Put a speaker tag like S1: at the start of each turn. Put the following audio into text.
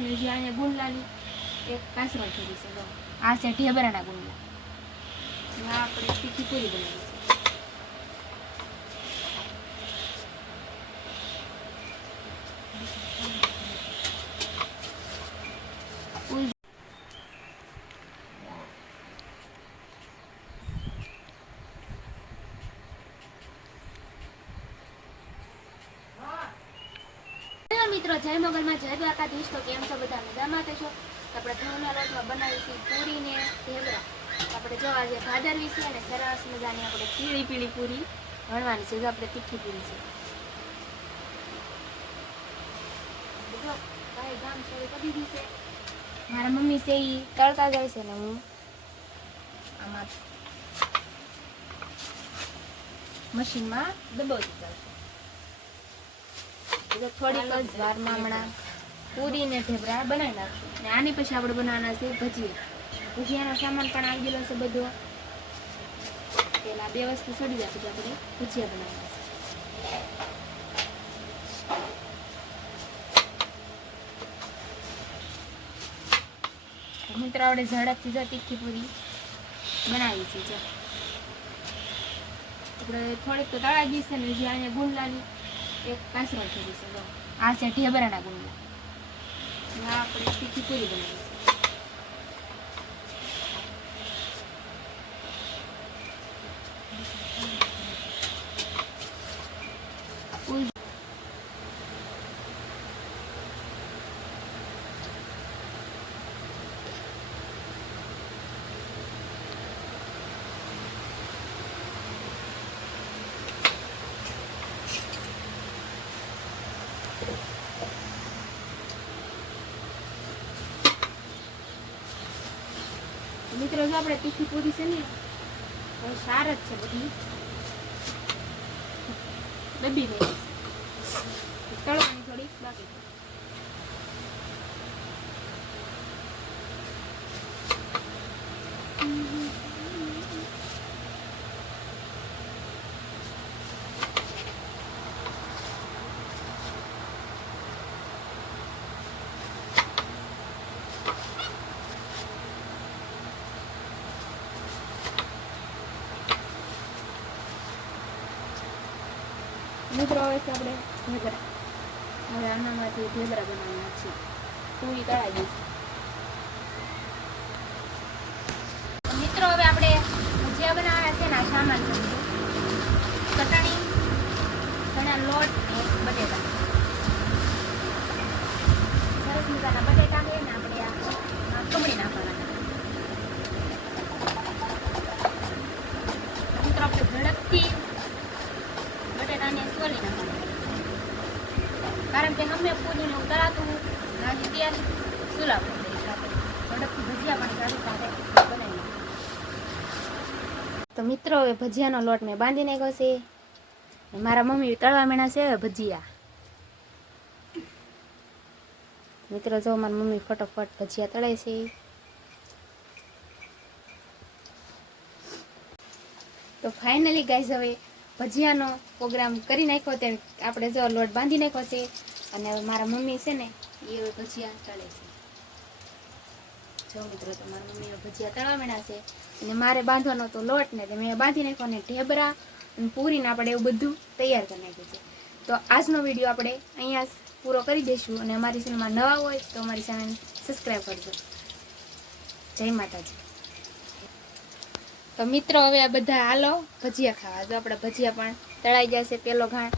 S1: ને જે અહીંયા ગુંડલાની એક કાસરોલ કરી છે આ છે ઢેબરાના ગુંડલા. આપણે તીખી પૂરી બનાવી છે ઉલ- હેલો મિત્રો જય મોગલમાં જય દ્વારકાધીશ. તો કેમ છો બધા મજામાં કહેશો આપણે ઘઉંના લોટમાં બનાવીશું પૂરી ને ઢેબરા. આપણે જો આજે ભાદરવી છે અને સરસ મજાની આપણે પીળી પીળી પૂરી વણવાની છે. જો આપણે તીખી પૂરી છે. જો કાંઈ ગામ શરૂ કરી દીધી મારા મમ્મી છે એ તળતા જાય છે ને હું આમાં મશીનમાં દબાવતી જાઉં છું. થોડીક જ વારમાં હમણાં પૂરી ને ઢેબરા બનાવી નાખશું. અને આની પછી આપણે બનાવવાના છે ભજીયા. ભજીયાનો સામાન પણ આવી ગયેલો છે બધો. પેલા બે વસ્તુ સડી જાય પછી આપણે ભજીયા બનાવવાના છે. મિત્રો, આપણે ઝડપથી જો તીખી પૂરી બનાવી છે આપણે થોડીક તો ગઈ છે ને જે અહીંયા ગુંડલાની એક કાસરોલ થઈ છે જો આ છે ઢેબરાના ગુંડલા આપણે તીખી પૂરી બનાવી મિત્રો, જો આપણે તીખી પૂરી છે ને હવે સાર જ છે બધી. ડબ્બી તળવાની થોડી બાકી મિત્રો હવે આપણે? ઢેબરા હવે આનામાંથી ઘેબરા બનાવવાના છે. પૂરી તળાઈ છે મિત્રો, હવે આપણે ભજીયા બનાવવાના છે ને સામાન બધું. ચટણી ચણા લોટ અને બટેટા સરસ મજાના બટેટા છે ને આપણે આ આ ખમણી નાખવાના મિત્રો આપણે ઝડપથી બટેટાને સોલી નાખવાના કારણ કે અમે પૂરીને ઉતરાતું ત્યાં સુલા પર ભજીયા પણ સાથે સાથે તો મિત્રો, હવે ભજીયાનો લોટ મેં બાંધી નાખ્યો છે. મારા મમ્મી તળવા મેણા છે ભજીયા. મિત્રો, જો મારી મમ્મી ફટોફટ ભજીયા તળે છે. તો ફાઇનલી ગાઈઝ હવે ભજીયાનો પ્રોગ્રામ કરી નાખ્યો તે આપણે જો લોટ બાંધી નાખ્યો છે. અને હવે મારા મમ્મી છે ને, એ હવે ભજીયા તળે છે. જો મિત્રો, તો મારા મમ્મી ભજીયા તળવા માંડ્યા છે. અને મારે બાંધવાનો તો લોટ ને મેં બાંધી નાખ્યો અને ઢેબરા અને પૂરીને આપણે એવું બધું તૈયાર કરી નાખ્યું છે. તો આજનો વીડિયો આપણે અહીંયા પૂરો કરી દઈશું અને અમારી ચેનલમાં નવા હોય તો અમારી ચેનલ સબસ્ક્રાઈબ કરજો. જય માતાજી. તો મિત્રો, હવે આ બધા હાલો ભજીયા ખાવા. જો આપણે ભજીયા પણ તળાઈ જશે પેલો ઘાણ.